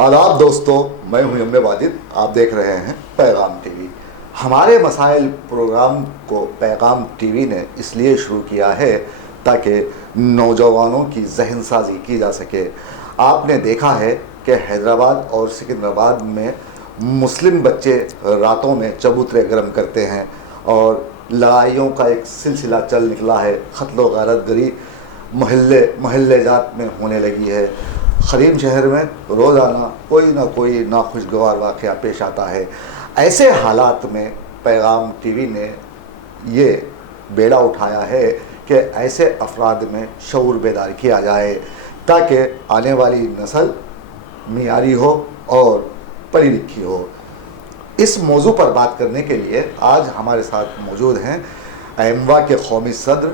آداب دوستو، میں ہوں یم واجد، آپ دیکھ رہے ہیں پیغام ٹی وی۔ ہمارے مسائل پروگرام کو پیغام ٹی وی نے اس لیے شروع کیا ہے تاکہ نوجوانوں کی ذہن سازی کی جا سکے۔ آپ نے دیکھا ہے کہ حیدرآباد اور سکندرآباد میں مسلم بچے راتوں میں چبوترے گرم کرتے ہیں اور لڑائیوں کا ایک سلسلہ چل نکلا ہے۔ قتل و غارت گری محلے جات میں ہونے لگی ہے۔ خریم شہر میں روزانہ کوئی نہ کوئی ناخوشگوار واقعہ پیش آتا ہے۔ ایسے حالات میں پیغام ٹی وی نے یہ بیڑا اٹھایا ہے کہ ایسے افراد میں شعور بیدار کیا جائے تاکہ آنے والی نسل معیاری ہو اور پڑھی لکھی ہو۔ اس موضوع پر بات کرنے کے لیے آج ہمارے ساتھ موجود ہیں ایموا کے قومی صدر،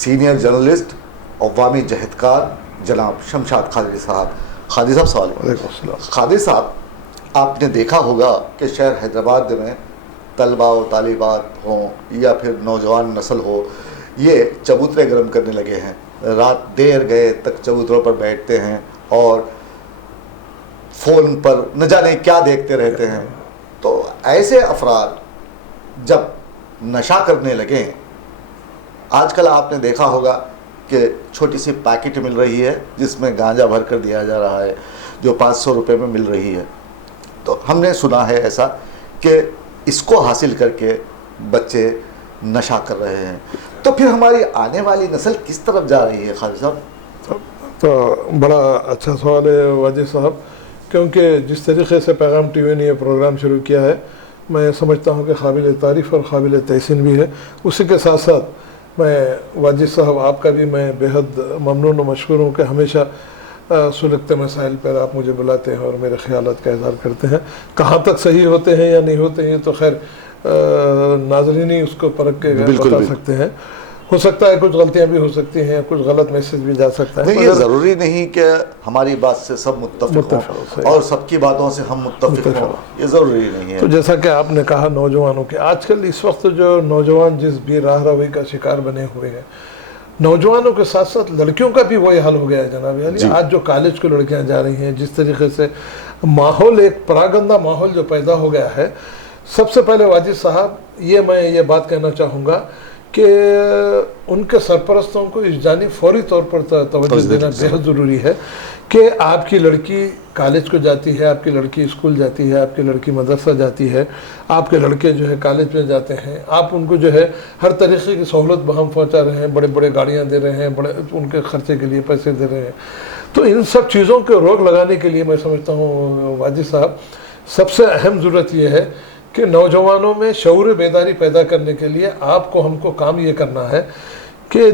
سینئر جرنلسٹ، عوامی جہدکار جناب شمشاد قادری صاحب۔ قادری صاحب سوال۔ وعلیکم السلام۔ قادری صاحب، آپ نے دیکھا ہوگا کہ شہر حیدرآباد میں طلباء و طالبات ہوں یا پھر نوجوان نسل ہو، یہ چبوترے گرم کرنے لگے ہیں۔ رات دیر گئے تک چبوتروں پر بیٹھتے ہیں اور فون پر نہ جانے کیا دیکھتے رہتے ہیں۔ تو ایسے افراد جب نشہ کرنے لگیں، آج کل آپ نے دیکھا ہوگا کہ چھوٹی سی پیکٹ مل رہی ہے جس میں گانجا بھر کر دیا جا رہا ہے، جو 500 روپے میں مل رہی ہے۔ تو ہم نے سنا ہے ایسا کہ اس کو حاصل کر کے بچے نشہ کر رہے ہیں۔ تو پھر ہماری آنے والی نسل کس طرف جا رہی ہے قادری صاحب؟ تو بڑا اچھا سوال ہے واجد صاحب، کیونکہ جس طریقے سے پیغام ٹی وی نے یہ پروگرام شروع کیا ہے، میں سمجھتا ہوں کہ قابل تعریف اور قابل تحسین بھی ہے۔ اسی کے ساتھ ساتھ میں واجد صاحب آپ کا بھی میں بےحد ممنون و مشکور ہوں کہ ہمیشہ سلگتے مسائل پر آپ مجھے بلاتے ہیں اور میرے خیالات کا اظہار کرتے ہیں۔ کہاں تک صحیح ہوتے ہیں یا نہیں ہوتے ہیں تو خیر ناظرین ہی اس کو پرکھ کے بتا سکتے ہیں۔ ہو سکتا ہے کچھ غلطیاں بھی ہو سکتی ہیں، کچھ غلط میسج بھی جا سکتا ہے۔ نہیں، یہ ضروری نہیں کہ ہماری بات سے سب متفق ہوں اور سب کی باتوں سے ہم متفق ہوں، یہ ضروری نہیں ہے۔ تو جیسا کہ آپ نے کہا نوجوانوں کے، آج کل اس وقت جو نوجوان جس بھی راہ روی کا شکار بنے ہوئے ہیں، نوجوانوں کے ساتھ ساتھ لڑکیوں کا بھی وہی حال ہو گیا ہے جناب علی۔ آج جو کالج کو لڑکیاں جا رہی ہیں، جس طریقے سے ماحول، ایک پراگندہ ماحول جو پیدا ہو گیا ہے، سب سے پہلے واجد صاحب میں یہ بات کہنا چاہوں گا کہ ان کے سرپرستوں کو اس جانب فوری طور پر توجہ دینا بہت ضروری ہے کہ آپ کی لڑکی کالج کو جاتی ہے، آپ کی لڑکی اسکول جاتی ہے، آپ کی لڑکی مدرسہ جاتی ہے، آپ کے لڑکے جو ہے کالج میں جاتے ہیں، آپ ان کو جو ہے ہر طریقے کی سہولت بہم پہنچا رہے ہیں، بڑے بڑے گاڑیاں دے رہے ہیں، بڑے ان کے خرچے کے لیے پیسے دے رہے ہیں۔ تو ان سب چیزوں کو روک لگانے کے لیے میں سمجھتا ہوں واجد صاحب سب سے اہم ضرورت یہ ہے کہ نوجوانوں میں شعور بیداری پیدا کرنے کے لیے آپ کو، ہم کو کام یہ کرنا ہے کہ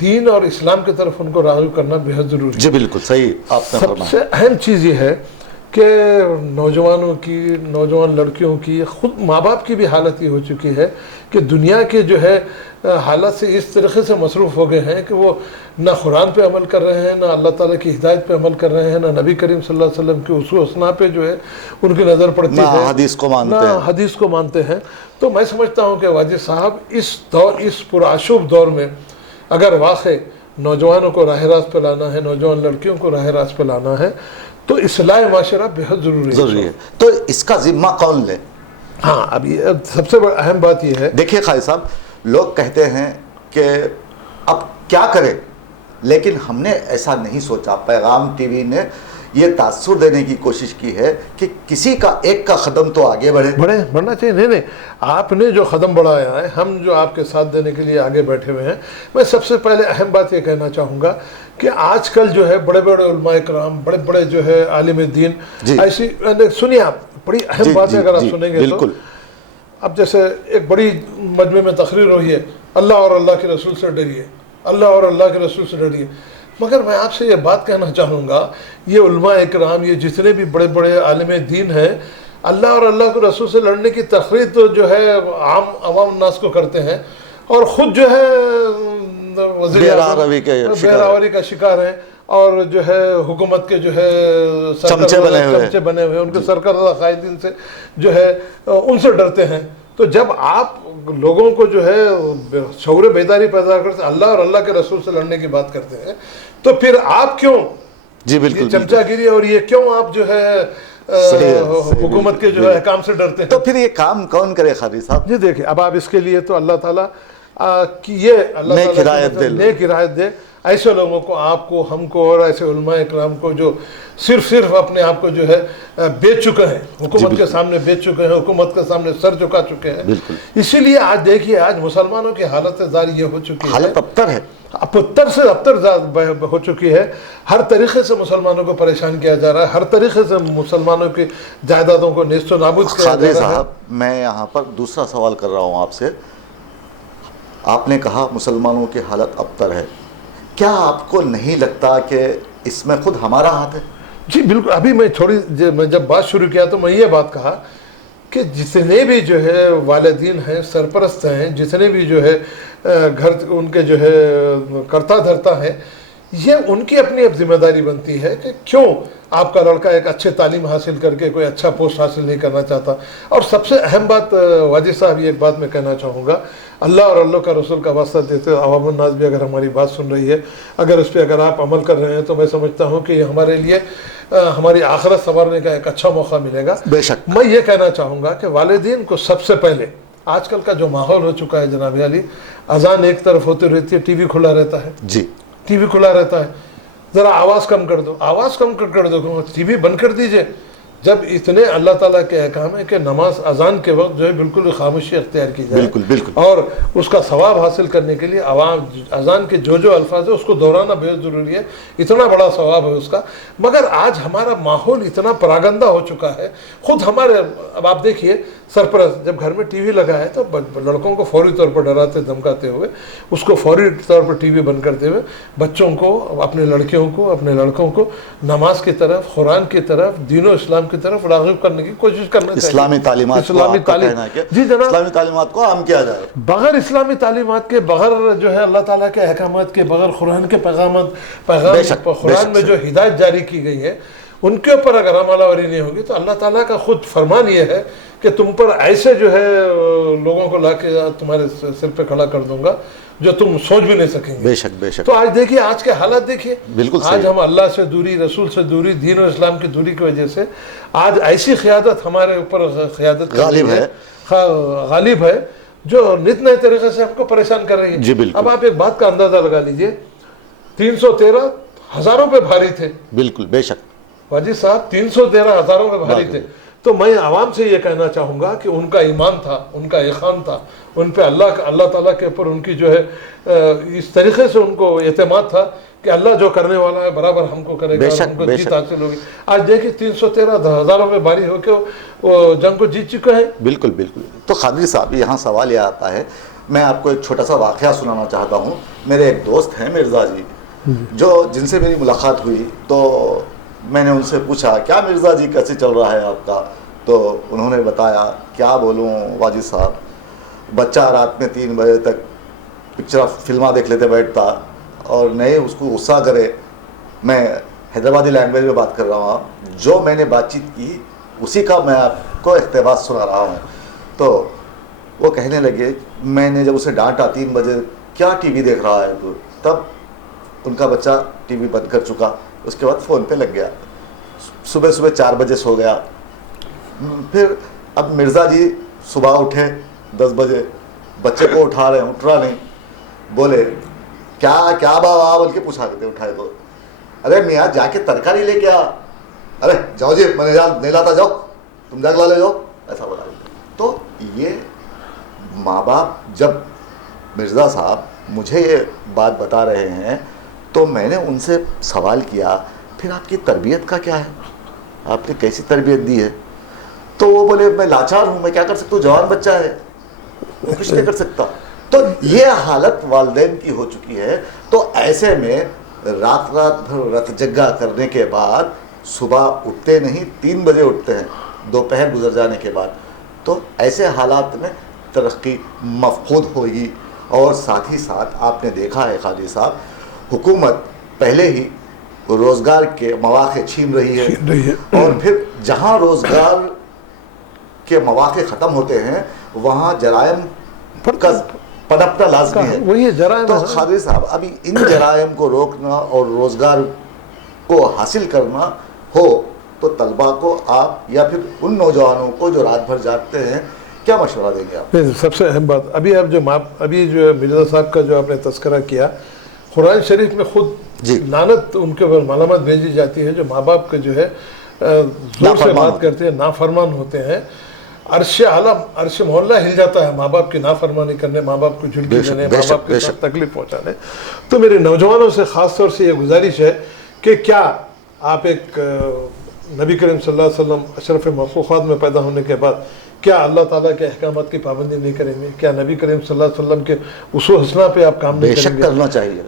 دین اور اسلام کی طرف ان کو راغب کرنا بہت ضروری ہے۔ جی بالکل صحیح آپ نے فرمایا۔ سب سے اہم چیز یہ ہے کہ نوجوانوں کی، نوجوان لڑکیوں کی، خود ماں باپ کی بھی حالت یہ ہو چکی ہے کہ دنیا کے جو ہے حالت سے اس طریقے سے مصروف ہو گئے ہیں کہ وہ نہ قرآن پہ عمل کر رہے ہیں، نہ اللہ تعالیٰ کی ہدایت پہ عمل کر رہے ہیں، نہ نبی کریم صلی اللہ علیہ وسلم کے اصول اسنا پہ جو ہے ان کی نظر پڑتی ہے، نہ حدیث کو مانتے ہیں۔ تو میں سمجھتا ہوں کہ واجد صاحب اس پرآشوب دور میں اگر واقع نوجوانوں کو راہ راست پہ لانا ہے، نوجوان لڑکیوں کو راہ راست پہ لانا ہے، تو اصلاح معاشرہ بہت ضروری ہے۔ تو اس کا ذمہ کون لے؟ ہاں، اب یہ سب سے اہم بات یہ ہے۔ دیکھیے قائد صاحب، لوگ کہتے ہیں کہ اب کیا کریں، لیکن ہم نے ایسا نہیں سوچا۔ پیغام ٹی وی نے یہ تاثر دینے کی کوشش کی ہے کہ کسی کا ایک کا قدم تو آگے بڑھنا چاہیے۔ نہیں، آپ نے جو قدم بڑھایا ہے، ہم جو آپ کے ساتھ دینے کے لیے آگے بیٹھے ہوئے ہیں، میں سب سے پہلے اہم بات یہ کہنا چاہوں گا کہ آج کل جو ہے بڑے بڑے علماء کرام، بڑے بڑے جو ہے عالم دین، ایسی سنیے آپ، بڑی اہم بات ہے، اگر آپ سنیں گے تو اب جیسے ایک بڑی مجمع میں تقریر ہوئی ہے، اللہ اور اللہ کے رسول سے ڈریے، اللہ اور اللہ کے رسول سے ڈریے۔ مگر میں آپ سے یہ بات کہنا چاہوں گا، یہ علماء اکرام، یہ جتنے بھی بڑے بڑے عالم دین ہیں، اللہ اور اللہ کے رسول سے لڑنے کی تقریر تو جو ہے عام عوام الناس کو کرتے ہیں، اور خود جو ہے بہراوری کا شکار ہیں، اور جو ہے حکومت کے جو ہے چمچے بنے ہوئے، ان کے سرکردہ قائدین سے جو ہے ان سے ڈرتے ہیں۔ تو جب آپ لوگوں کو جو ہے شعور بیداری پیدا کرتے ہیں، اللہ اور اللہ کے رسول سے لڑنے کی بات کرتے ہیں، تو پھر آپ کیوں جی بالکل، یہ چمچا گیری، اور یہ کیوں آپ جو ہے حکومت کے جو ہے احکام سے ڈرتے ہیں؟ تو پھر یہ کام کون کرے قاضی صاحب؟ جی دیکھیں، اب آپ اس کے لیے تو اللہ تعالیٰ کی یہ اللہ نیک تعالیٰ ہدایت دے، نیک ہدایت دے ایسے لوگوں کو، آپ کو، ہم کو، اور ایسے علماء اکرام کو جو صرف اپنے آپ کو جو ہے بیچ چکے ہیں، حکومت کے سامنے بیچ چکے ہیں، حکومت کے سامنے سر جھکا چکے ہیں۔ بالکل، اسی لیے آج دیکھیے، آج مسلمانوں کی حالت زاری یہ ہو چکی ہے، حالت ابتر ہے، ابتر سے ابتر ہو چکی ہے۔ ہر طریقے سے مسلمانوں کو پریشان کیا جا رہا ہے، ہر طریقے سے مسلمانوں کی جائیدادوں کو نیست و نابود کیا جا قادری رہا ہے۔ صاحب میں یہاں پر دوسرا سوال کر رہا ہوں آپ سے۔ آپ نے کہا مسلمانوں کی حالت ابتر ہے، کیا آپ کو نہیں لگتا کہ اس میں خود ہمارا ہاتھ ہے؟ جی بالکل، ابھی میں جب بات شروع کیا تو میں یہ بات کہا کہ جتنے بھی جو ہے والدین ہیں، سرپرست ہیں، جتنے بھی جو ہے گھر ان کے جو ہے کرتا دھرتا ہے، یہ ان کی اپنی اب ذمہ داری بنتی ہے کہ کیوں آپ کا لڑکا ایک اچھے تعلیم حاصل کر کے کوئی اچھا پوسٹ حاصل نہیں کرنا چاہتا۔ اور سب سے اہم بات واجد صاحب، یہ ایک بات میں کہنا چاہوں گا، اللہ اور اللہ کا رسول کا واسطہ دیتے ہوئے عوام الناس بھی اگر ہماری بات سن رہی ہے، اگر اس پہ اگر آپ عمل کر رہے ہیں تو میں سمجھتا ہوں کہ یہ ہمارے لیے ہماری آخرت سنوارنے کا ایک اچھا موقع ملے گا۔ بے شک، میں یہ کہنا چاہوں گا کہ والدین کو سب سے پہلے، آج کل کا جو ماحول ہو چکا ہے جناب علی، اذان ایک طرف ہوتی رہتی ہے، ٹی وی کھلا رہتا ہے، جی ٹی وی کھلا رہتا ہے، ذرا آواز کم کر دو، آواز کم کر دو، ٹی وی بند کر دیجئے۔ جب اتنے اللہ تعالیٰ کے احکام ہے کہ نماز اذان کے وقت جو ہے بالکل خاموشی اختیار کی جائے، بالکل بالکل، اور اس کا ثواب حاصل کرنے کے لیے عوام اذان کے جو الفاظ ہے اس کو دہرانا بہت ضروری ہے، اتنا بڑا ثواب ہے اس کا۔ مگر آج ہمارا ماحول اتنا پراگندہ ہو چکا ہے، خود ہمارے، اب آپ دیکھیے، سرپرست جب گھر میں ٹی وی لگا ہے تو لڑکوں کو فوری طور پر ڈراتے دھمکاتے ہوئے، اس کو فوری طور پر ٹی وی بند کرتے ہوئے بچوں کو، اپنے لڑکیوں کو، اپنے لڑکوں کو نماز کی طرف، قرآن کی طرف، دین و اسلام کی طرف راغب کرنے کی کوشش کرنا چاہیے۔ اسلامی تعلیمات کو آپ کا کہنا ہے کہ جی جناب، اسلامی تعلیمات کو عام کیا جائے۔ بغیر اسلامی تعلیمات کے، بغیر جو ہے اللہ تعالیٰ کے احکامات کے، بغیر قرآن کے بے شک، قرآن میں جو ہدایت جاری کی گئی ہے ان کے اوپر اگر عمل آوری نہیں ہوگی تو اللہ تعالیٰ کا خود فرمان یہ ہے کہ تم پر ایسے جو ہے لوگوں کو لا کے تمہارے سر پہ کھڑا کر دوں گا جو تم سوچ بھی نہیں سکیں گے۔ بے شک بے شک، تو آج دیکھیے، آج کے حالات دیکھیے، بالکل آج ہم اللہ سے دوری، رسول سے دوری، دین و اسلام کی دوری کی وجہ سے آج ایسی قیادت ہمارے اوپر قیادت غالب ہے جو نت نئے طریقے سے ہم کو پریشان کر رہی ہے۔ جی بالکل، اب آپ ایک بات کا اندازہ لگا لیجئے، 313 ہزاروں پہ بھاری تھے بالکل، بے شک، واجد صاحب، 313 ہزاروں پہ بھاری تھے۔ تو میں عوام سے یہ کہنا چاہوں گا کہ ان کا ایمان تھا، ان کا یقین تھا، ان پہ اللہ تعالیٰ کے اوپر ان کی جو ہے اس طریقے سے ان کو اعتماد تھا کہ اللہ جو کرنے والا ہے برابر ہم کو کرے گا، اور ہم کو جیت حاصل ہوگی۔ آج دیکھیں 313 ہزاروں پہ بھاری ہو کے وہ جنگ کو جیت چکے ہیں۔ بالکل بالکل۔ تو قادری صاحب، یہاں سوال یہ آتا ہے، میں آپ کو ایک چھوٹا سا واقعہ سنانا چاہتا ہوں۔ میرے ایک دوست ہیں مرزا جی، جن سے میری ملاقات ہوئی تو میں نے ان سے پوچھا کیا مرزا جی کیسے چل رہا ہے آپ کا؟ تو انہوں نے بتایا، کیا بولوں واجد صاحب، بچہ رات میں 3 بجے تک فلمیں دیکھ لیتے بیٹھتا، اور نہیں اس کو غصہ کرے، میں حیدرآبادی لینگویج میں بات کر رہا ہوں، جو میں نے بات چیت کی اسی کا میں آپ کو اقتباس سنا رہا ہوں۔ تو وہ کہنے لگے، میں نے جب اسے ڈانٹا 3 بجے کیا ٹی وی دیکھ رہا ہے تو، تب ان کا بچہ ٹی وی بند کر چکا، اس کے بعد فون پہ لگ گیا، صبح 4 بجے سو گیا۔ پھر اب مرزا جی صبح اٹھے 10 بجے، بچے کو اٹھا رہے ہیں، اٹھ رہا نہیں، بولے کیا بابا بول کے پوچھا کرتے، اٹھائے تو، ارے میاں جا کے ترکاری لے کے آ، ارے جاؤ جی میں نہیں لاتا، جاؤ تم جا کے لا لے جاؤ، ایسا بولا۔ تو یہ ماں باپ، جب مرزا صاحب مجھے یہ بات بتا رہے ہیں تو میں نے ان سے سوال کیا، پھر آپ کی تربیت کا کیا ہے، آپ نے کیسی تربیت دی ہے؟ تو وہ بولے میں لاچار ہوں، میں کیا کر سکتا ہوں، جوان بچہ ہے، وہ کچھ نہیں کر سکتا۔ تو یہ حالت والدین کی ہو چکی ہے۔ تو ایسے میں رات بھر رت جگا کرنے کے بعد صبح اٹھتے نہیں، 3 بجے اٹھتے ہیں دوپہر گزر جانے کے بعد، تو ایسے حالات میں ترقی مفقود ہوگی۔ اور ساتھ ہی ساتھ آپ نے دیکھا ہے قاضی صاحب، حکومت پہلے ہی روزگار کے مواقع چھین رہی ہے، اور پھر جہاں روزگار کے مواقع ختم ہوتے ہیں وہاں جرائم کا پنپنا لازمی ہے۔ وہی جرائم۔ تو قاضی صاحب، ابھی ان جرائم کو روکنا اور روزگار کو حاصل کرنا ہو تو طلباء کو آپ یا پھر ان نوجوانوں کو جو رات بھر جاگتے ہیں کیا مشورہ دیں گے آپ؟ سب سے اہم بات ابھی جو مرزا صاحب کا جو آپ نے تذکرہ کیا، قرآن شریف میں خود جی لعنت ان کے اوپر ملامت بھیجی جاتی ہے جو ماں باپ کے جو ہے زور سے بات کرتے ہیں، نافرمان ہوتے ہیں. عرش عالم عرش محلہ ہل جاتا ہے ماں باپ کی نافرمانی کرنے، ماں باپ کو جھڑکی دینے، ماں باپ کے ساتھ تکلیف پہنچانے. تو میرے نوجوانوں سے خاص طور سے یہ گزارش ہے کہ کیا آپ ایک نبی کریم صلی اللہ علیہ وسلم اشرف مخلوقات میں پیدا ہونے کے بعد کیا اللہ تعالیٰ کے احکامات کی پابندی نہیں کریں گے؟ کیا نبی کریم صلی اللہ علیہ وسلم کے اصول حسنہ پہ آپ کام نہیں کریں گے؟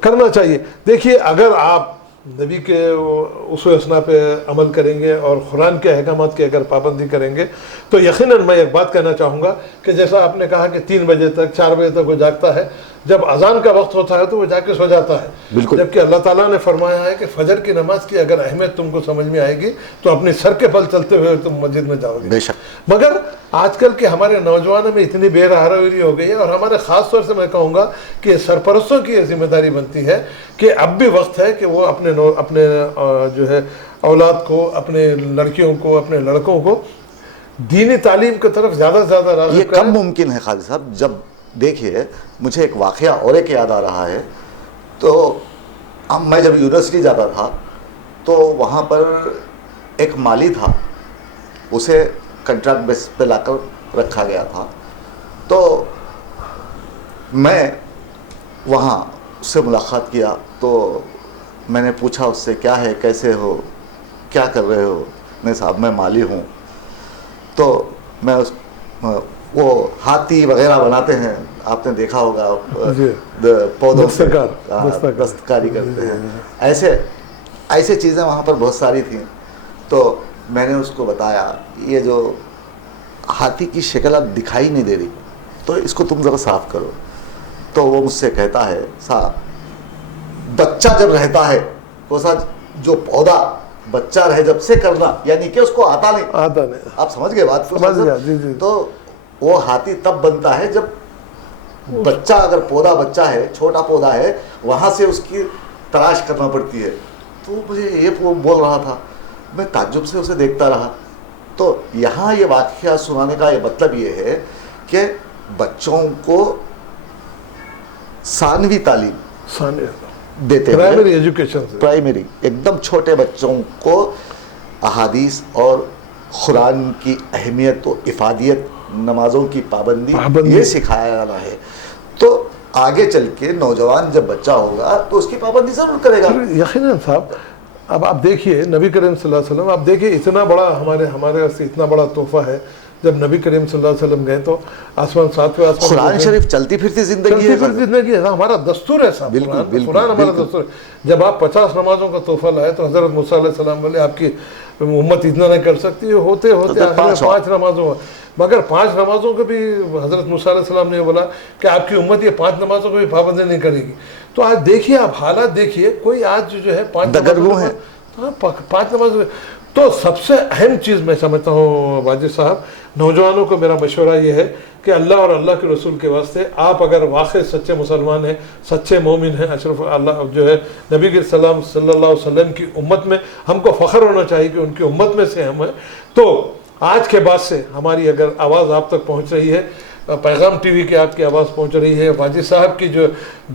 کرنا چاہیے. دیکھیے اگر آپ نبی کے اصول حسنہ پہ عمل کریں گے اور قرآن کے احکامات کی اگر پابندی کریں گے تو یقیناً میں ایک بات کہنا چاہوں گا کہ جیسا آپ نے کہا کہ 3 بجے تک 4 بجے تک وہ جاگتا ہے، جب اذان کا وقت ہوتا ہے تو وہ جا کے سو جاتا ہے. جبکہ اللہ تعالیٰ نے فرمایا ہے کہ فجر کی نماز کی اگر اہمیت تم کو سمجھ میں آئے گی تو اپنی سر کے بل چلتے ہوئے تم مسجد میں جاؤ گے. مگر آج کل کے ہمارے نوجوانوں میں اتنی بے راہروی ہو گئی ہے، اور ہمارے خاص طور سے میں کہوں گا کہ سرپرستوں کی یہ ذمہ داری بنتی ہے کہ اب بھی وقت ہے کہ وہ اپنے جو ہے اولاد کو، اپنے لڑکیوں کو، اپنے لڑکوں کو دینی تعلیم کی طرف زیادہ سے زیادہ راغب کریں. یہ کم ممکن ہے خالد صاحب. جب دیکھیے مجھے ایک واقعہ اور ایک یاد آ رہا ہے. تو میں جب یونیورسٹی جاتا تھا تو وہاں پر ایک مالی تھا، اسے کنٹریکٹ بیس پہ لا کر رکھا گیا تھا. تو میں وہاں اس سے ملاقات کیا تو میں نے پوچھا اس سے کیا ہے، کیسے ہو، کیا کر رہے ہو؟ نہیں صاحب میں مالی ہوں. تو میں وہ ہاتھی وغیرہ بناتے ہیں، آپ نے دیکھا ہوگا، پودوں سے دستکاری کرتے ہیں، ایسے چیزیں وہاں پر بہت ساری تھیں. تو میں نے اس کو بتایا یہ جو ہاتھی کی شکل اب دکھائی نہیں دے رہی تو اس کو تم ذرا صاف کرو. تو وہ مجھ سے کہتا ہے صاحب بچہ جب رہتا ہے وہ جو پودا بچہ رہے جب سے کرنا، یعنی کہ اس کو آتا نہیں. آپ سمجھ گئے بات؟ تو وہ ہاتھی تب بنتا ہے جب بچہ، اگر پودا بچہ ہے، چھوٹا پودا ہے، وہاں سے اس کی تلاش کرنا پڑتی ہے. تو مجھے یہ بول رہا تھا، میں تعجب سے اسے دیکھتا رہا. تو یہاں یہ واقعہ سنانے کا یہ مطلب یہ ہے کہ بچوں کو ثانوی تعلیم دیتے ہیں، پرائمری ایک دم چھوٹے بچوں کو احادیث اور قرآن کی اہمیت و افادیت، نمازوں کی پابندی یہ سکھایا جانا ہے. تو آگے چل کے نوجوان جب بچہ ہوگا تو اس کی پابندی ضرور کرے گا. یقیناً صاحب. اب آپ دیکھیے نبی کریم صلی اللہ علیہ وسلم، آپ دیکھیے اتنا بڑا ہمارے سے اتنا بڑا تحفہ ہے. جب نبی کریم صلی اللہ علیہ وسلم گئے تو آسمان 7ویں آسمان، قرآن شریف چلتی پھرتی زندگی ہے، ہمارا دستور ہے صاحب. قرآن ہمارا دستور ہے. جب آپ 50 نمازوں کا تحفہ لائے تو حضرت موسیٰ علیہ السلام بولے آپ کی امت اتنا نہیں کر سکتی، ہوتے آخر میں 5 نمازوں. مگر 5 نمازوں کو بھی حضرت موسیٰ علیہ السلام نے بولا کہ آپ کی امت یہ 5 نمازوں کو بھی پابندی نہیں کرے گی. تو آج دیکھیے آپ حالات دیکھیے، کوئی آج جو ہے 5 نماز. تو سب سے اہم چیز میں سمجھتا ہوں واجد صاحب، نوجوانوں کو میرا مشورہ یہ ہے کہ اللہ اور اللہ کے رسول کے واسطے آپ اگر واقع سچے مسلمان ہیں، سچے مومن ہیں، اشرف اللہ جو ہے نبی کے سلام صلی اللہ علیہ وسلم کی امت میں ہم کو فخر ہونا چاہیے کہ ان کی امت میں سے ہم ہیں. تو آج کے بعد سے ہماری اگر آواز آپ تک پہنچ رہی ہے، پیغام ٹی وی کی آپ کی آواز پہنچ رہی ہے، واجد صاحب کی جو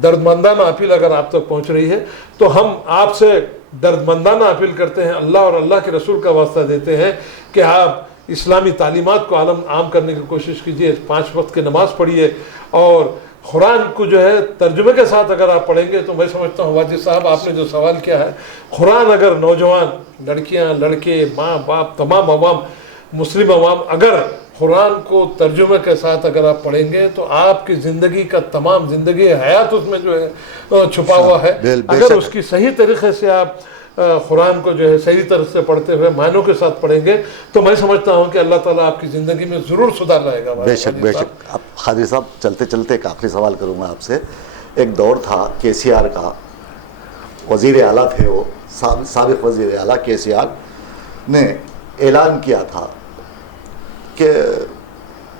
دردمندانہ اپیل اگر آپ تک پہنچ رہی ہے، تو ہم آپ سے دردمندانہ اپیل کرتے ہیں، اللہ اور اللہ کے رسول کا واسطہ دیتے ہیں کہ آپ اسلامی تعلیمات کو عام کرنے کی کوشش کیجئے. 5 وقت کی نماز پڑھیے اور قرآن کو جو ہے ترجمے کے ساتھ اگر آپ پڑھیں گے تو میں سمجھتا ہوں واجد صاحب آپ نے جو سوال کیا ہے، قرآن اگر نوجوان، لڑکیاں، لڑکے، ماں باپ، تمام عوام، مسلم عوام اگر قرآن کو ترجمے کے ساتھ اگر آپ پڑھیں گے تو آپ کی زندگی کا تمام زندگی حیات اس میں جو ہے چھپا ہوا ہے. اگر اس کی صحیح طریقے سے آپ قرآن کو جو ہے صحیح طرح سے پڑھتے ہوئے معنوں کے ساتھ پڑھیں گے تو میں سمجھتا ہوں کہ اللہ تعالیٰ آپ کی زندگی میں ضرور سدھار لائے گا. بے شک بے شک. اب قادری صاحب چلتے چلتے ایک آخری سوال کروں میں آپ سے. ایک دور تھا KCR کا، وزیر اعلیٰ تھے وہ، سابق وزیر اعلیٰ KCR نے اعلان کیا تھا کہ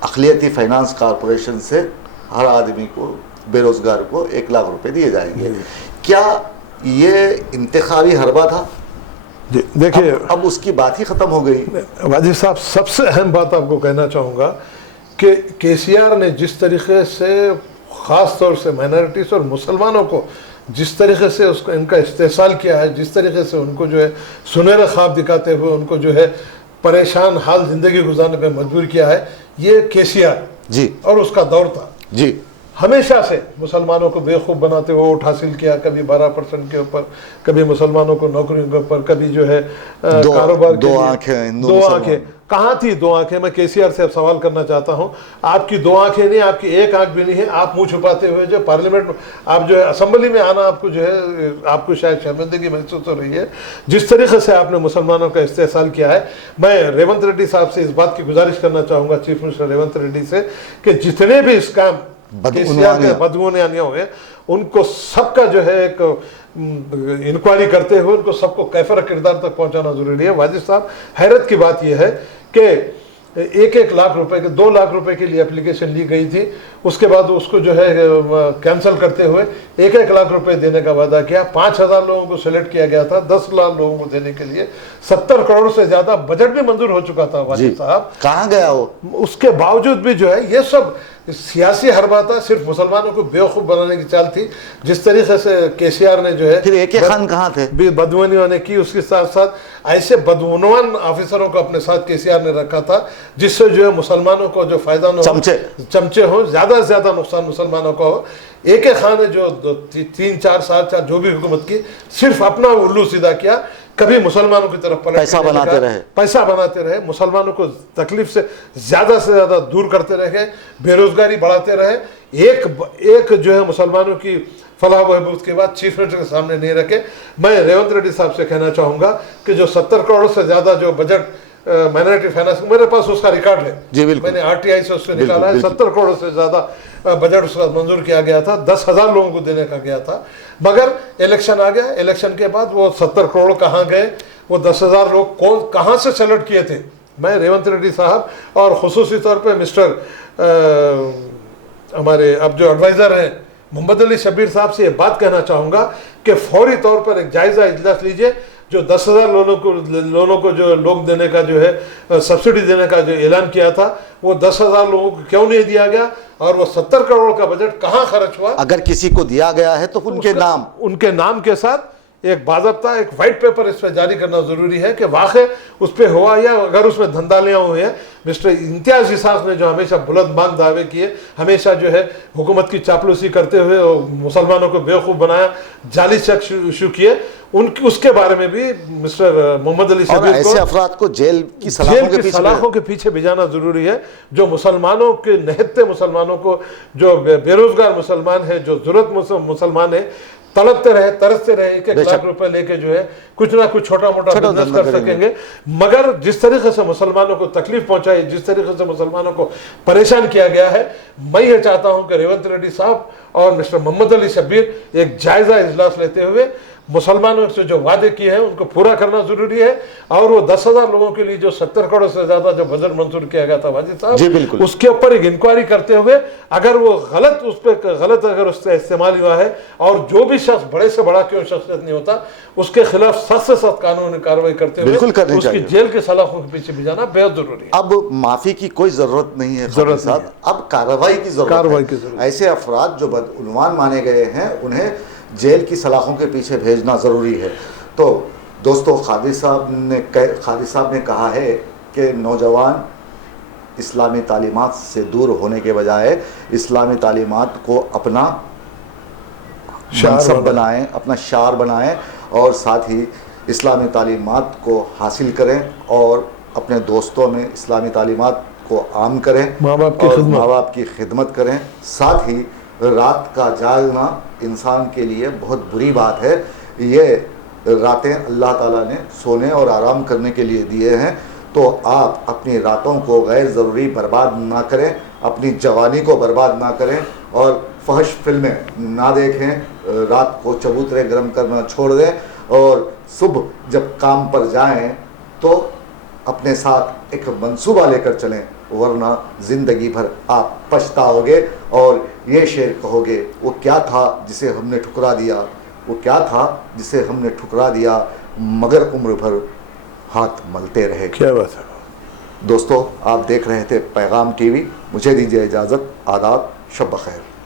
اقلیتی فائنانس کارپوریشن سے ہر آدمی کو، بے روزگار کو 1 لاکھ روپے دیے جائیں گے. کیا یہ انتخابی حربہ تھا؟ جی دیکھیے اب اس کی بات ہی ختم ہو گئی. واجد صاحب سب سے اہم بات آپ کو کہنا چاہوں گا کہ کے سی آر نے جس طریقے سے خاص طور سے مائنارٹیز اور مسلمانوں کو جس طریقے سے اس کو ان کا استحصال کیا ہے، جس طریقے سے ان کو جو ہے سنہرا خواب دکھاتے ہوئے ان کو جو ہے پریشان حال زندگی گزارنے پہ مجبور کیا ہے، یہ کے سی آر جی اور اس کا دور تھا. جی ہمیشہ سے مسلمانوں کو بیوقوف بناتے ہوئے ووٹ حاصل کیا، کبھی 12% کے اوپر، کبھی مسلمانوں کو نوکریوں کے اوپر، کبھی جو ہے کاروبار کے دو لیے. آنکھیں ہندو دو مسلمان. آنکھیں کہاں تھی؟ دو آنکھیں میں کے سی آر سے اب سوال کرنا چاہتا ہوں. آپ کی دو آنکھیں نہیں، آپ کی ایک آنکھ بھی نہیں ہے. آپ منہ چھپاتے ہوئے جو پارلیمنٹ میں آپ جو ہے اسمبلی میں آنا آپ کو جو ہے آپ کو شاید شرمندگی محسوس ہو رہی ہے. جس طریقے سے آپ نے مسلمانوں کا استحصال کیا ہے، میں ریونت ریڈی صاحب سے اس بات کی گزارش کرنا چاہوں گا، چیف منسٹر ریونت ریڈی سے، کہ جتنے بھی اس کام بدعنوانیاں ہوئے ان کو سب کا جو ہے ایک انکوائری کرتے ہوئے ان کو سب کو کیفر کردار تک پہنچانا ضروری ہے. واجد صاحب حیرت کی بات یہ ہے کہ 1 لاکھ روپے کے 2 لاکھ روپے کے لیے اپلیکیشن لی گئی تھی، اس کے بعد اس کو جو ہے کینسل کرتے ہوئے 1 لاکھ روپے دینے کا وعدہ کیا. 5,000 لوگوں کو سلیکٹ کیا گیا تھا 10 لاکھ لوگوں کو دینے کے لیے. 70 کروڑ سے زیادہ بجٹ بھی منظور ہو چکا تھا. واجد صاحب کہاں گیا وہ؟ اس کے باوجود بھی جو ہے یہ سب سیاسی حربہ تھا، صرف مسلمانوں کو بیوقوف بنانے کی چال تھی. جس طریقے سے کے سی آر نے جو ہے پھر اے کے خان کہاں تھے؟ بدعنوانیوں نے کی، اس کے ساتھ ساتھ ایسے بدعنوان آفیسروں کو اپنے ساتھ کے سی آر نے رکھا تھا جس سے جو ہے مسلمانوں کو جو فائدہ نہ ہو، چمچے ہوں، زیادہ سے زیادہ نقصان مسلمانوں کو ہو. اے کے خان نے جو 3-4 سال جو بھی حکومت کی صرف اپنا الو سیدھا کیا، کبھی مسلمانوں کی طرف پیسہ بناتے رہے، مسلمانوں کو تکلیف سے زیادہ دور کرتے رہے، بے روزگاری بڑھاتے رہے. ایک جو ہے مسلمانوں کی فلاح و بہبود کے بعد چیف منسٹر کے سامنے نہیں رکھے. میں ریونت ریڈی صاحب سے کہنا چاہوں گا کہ جو 70 کروڑ سے زیادہ جو بجٹ مائنارٹی فائنانس، میرے پاس اس کا ریکارڈ ہے، جی بالکل، میں نے آر ٹی آئی سے اس سے نکالا ہے. 70 کروڑ سے زیادہ بجٹ اس کا منظور کیا گیا تھا، 10,000 لوگوں کو دینے کا گیا تھا. مگر الیکشن آ گیا، الیکشن کے بعد وہ 70 کروڑ کہاں گئے، وہ 10,000 لوگ کہاں سے سلیکٹ کیے تھے. میں ریونت ریڈی صاحب اور خصوصی طور پہ مسٹر ہمارے اب جو ایڈوائزر ہیں محمد علی شبیر صاحب سے یہ بات کہنا چاہوں گا کہ فوری طور پر ایک جائزہ اجلاس لیجئے. جو 10,000 لونوں کو جو لوگ دینے کا جو ہے سبسڈی دینے کا جو اعلان کیا تھا، وہ 10,000 لوگوں کو کیوں نہیں دیا گیا، اور وہ 70 کروڑ کا بجٹ کہاں خرچ ہوا. اگر کسی کو دیا گیا ہے تو ان کے نام کے ساتھ ایک باضابطہ ایک وائٹ پیپر اس پہ جاری کرنا ضروری ہے کہ واقع اس پہ ہوا، یا اگر اس میں دھندالیاں ہوئی ہیں. مسٹر امتیاز اسحاق نے جو ہمیشہ بلند بانگ دعوے کیے، ہمیشہ جو ہے حکومت کی چاپلوسی کرتے ہوئے مسلمانوں کو بیوقوف بنایا، جعلی چیک ایشو کیے، اس کے بارے میں بھی مسٹر محمد علی شبیر کو ایسے افراد کو جیل کی سلاخوں کے پیچھے بھجانا ضروری ہے. جو مسلمانوں کے نہتے مسلمانوں کو، جو بے روزگار مسلمان ہیں، جو ضرورت مسلمان ہیں، تڑپتے رہے، ترستے رہے، 1 لاکھ روپے لے کے جو ہے کچھ نہ کچھ چھوٹا موٹا بزنس کر سکیں گے. مگر جس طریقے سے مسلمانوں کو تکلیف پہنچائی، جس طریقے سے مسلمانوں کو پریشان کیا گیا ہے، میں یہ چاہتا ہوں کہ ریونت ریڈی صاحب اور مسٹر محمد علی شبیر ایک جائزہ اجلاس لیتے ہوئے مسلمانوں سے جو وعدے کیے ہیں ان کو پورا کرنا ضروری ہے. اور وہ 10,000 لوگوں کے لیے جو 70 کروڑ سے زیادہ جو بجٹ منظور کیا گیا تھا واجد صاحب، اس کے اوپر ایک انکوائری کرتے ہوئے اگر وہ غلط اگر اس سے استعمال ہوا ہے، اور جو بھی شخص بڑے سے بڑا کیوں شخصیت نہیں ہوتا، اس کے خلاف سخت سے سخت قانونی کارروائی کرتے ہوئے اس کی جیل کے سلاخوں کے پیچھے بھجانا بہت ضروری ہے. اب معافی کی کوئی ضرورت نہیں ہے صاحب، اب کارروائی کی ضرورت ہے. ایسے افراد جو بدعنوان مانے گئے ہیں انہیں جیل کی سلاخوں کے پیچھے بھیجنا ضروری ہے. تو دوستو، قاضی صاحب نے کہا ہے کہ نوجوان اسلامی تعلیمات سے دور ہونے کے بجائے اسلامی تعلیمات کو اپنا منصب بنائیں، اپنا شعار بنائیں، اور ساتھ ہی اسلامی تعلیمات کو حاصل کریں اور اپنے دوستوں میں اسلامی تعلیمات کو عام کریں، ماں باپ کی خدمت کریں. ساتھ ہی رات کا جاگنا انسان کے لیے بہت بری بات ہے. یہ راتیں اللہ تعالیٰ نے سونے اور آرام کرنے کے لیے دیے ہیں، تو آپ اپنی راتوں کو غیر ضروری برباد نہ کریں، اپنی جوانی کو برباد نہ کریں، اور فحش فلمیں نہ دیکھیں، رات کو چبوترے گرم کرنا چھوڑ دیں، اور صبح جب کام پر جائیں تو اپنے ساتھ ایک منصوبہ لے کر چلیں، ورنہ زندگی بھر آپ پچھتاؤ گے اور یہ شعر کہو گے، وہ کیا تھا جسے ہم نے ٹھکرا دیا، وہ کیا تھا جسے ہم نے ٹھکرا دیا، مگر عمر بھر ہاتھ ملتے رہے. کیا بات ہے. دوستو آپ دیکھ رہے تھے پیغام ٹی وی. مجھے دیجیے اجازت. آداب. شب بخیر.